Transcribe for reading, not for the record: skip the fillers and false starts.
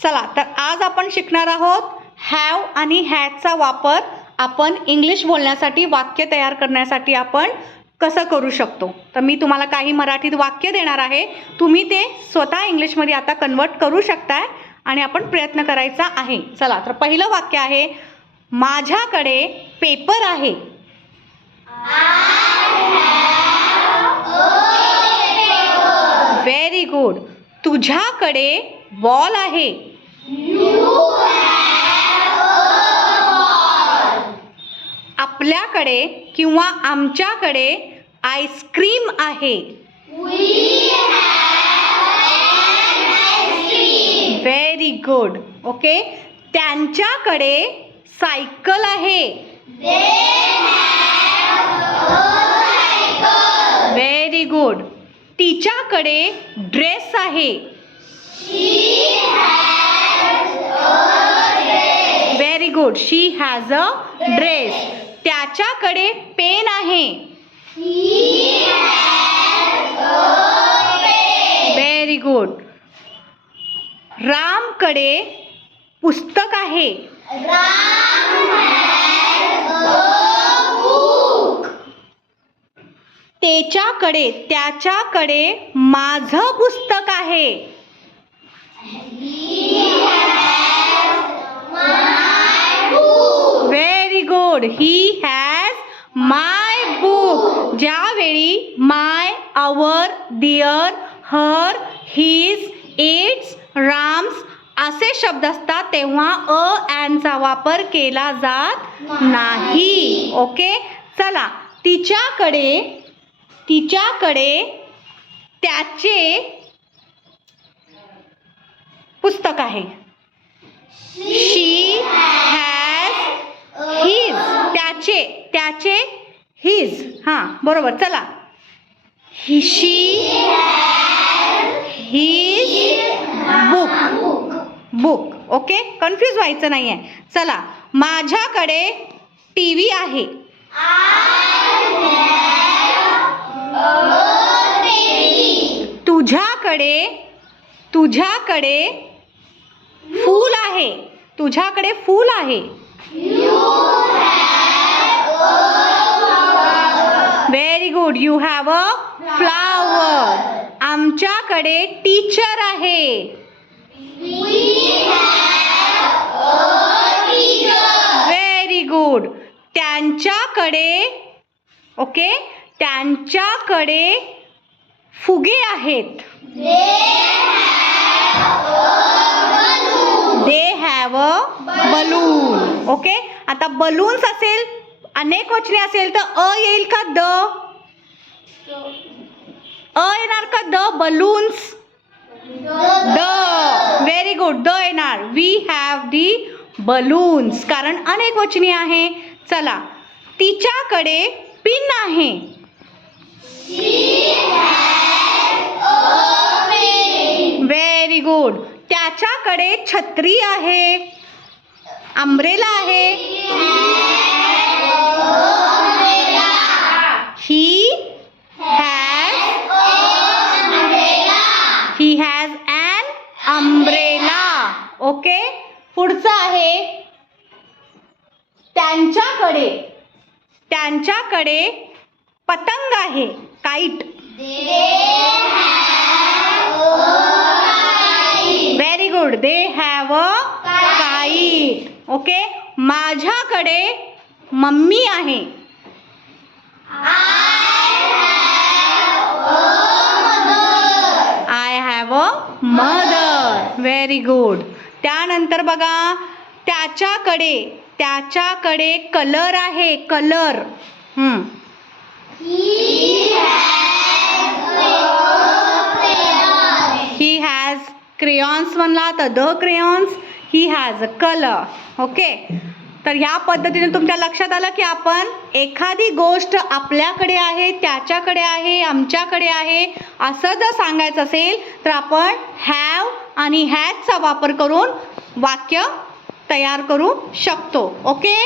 चला तर आज आपण शिकणार आहोत हॅव आणि हॅजचा वापर आपण इंग्लिश बोलण्यासाठी वाक्य तयार करण्यासाठी आपण कसं करू शकतो। तर मी तुम्हाला काही मराठीत वाक्य देणार आहे, तुम्ही ते स्वतः इंग्लिशमध्ये आता कन्वर्ट करू शकताय आणि आपण प्रयत्न करायचा आहे। चला तर पहिलं वाक्य आहे, माझ्याकडे पेपर आहे। Very good. तुझ्याकडे बॉल आहे। आपल्याकडे किंवा आमच्याकडे आईस्क्रीम आहे। Very good. ओके, त्यांच्याकडे सायकल आहे। Very good. तिच्याकडे ड्रेस आहे। Very good, she has a dress. त्याच्याकडे पेन आहे। Very good. रामकडे पुस्तक आहे। त्याच्याकडे माझं पुस्तक आहे। Very good, he has my book. ज्यावेळी my, our, their, her, his, its, Ram's असे शब्द असतात तेव्हा अँडचा वापर केला जात नाही। ओके, चला, तिच्याकडे त्याचे पुस्तक आहे। शी हॅज हिज। त्याचे हिज, हां बरोबर। चला, शी हिज बुक। ओके, कन्फ्यूज व्हायचं नाही आहे। चला, माझ्याकडे टीव्ही आहे। तुझ्याकडे फूल आहे। तुझ्याकडे फूल आहे। Very good, you have a flower. आमच्याकडे टीचर आहे। Very good. त्यांच्याकडे फुगे आहेत। They have a balloon. Okay, आता बलून्स असेल, अनेक वचने असेल तर येईल का द? येणार का the? Balloons the. Very good, the येणार। वी हॅव दी बलून्स, कारण अनेक वचने आहे। चला, तिच्याकडे पिन आहे। Very good. त्याच्याकडे छत्री आहे, अम्ब्रेला आहे। He has an umbrella. Okay, पुढचं आहे, त्यांच्याकडे पतंग आहे, kite. Very good, they have a kite. Okay, माझ्याकडे मम्मी आहे। I have a mother. Very good. त्यानंतर बघा, त्याच्याकडे कलर आहे, कलर। ही हॅज क्रेयॉन्स म्हणला तर the crayons, he has a colour. Okay, तर ह्या पद्धतीने तुमच्या लक्षात आलं की आपण एखादी गोष्ट आपल्याकडे आहे, त्याच्याकडे आहे, आमच्याकडे आहे असं जर सांगायचं असेल तर आपण हॅव आणि हॅजचा वापर करून वाक्य तयार करू शकतो। ओके।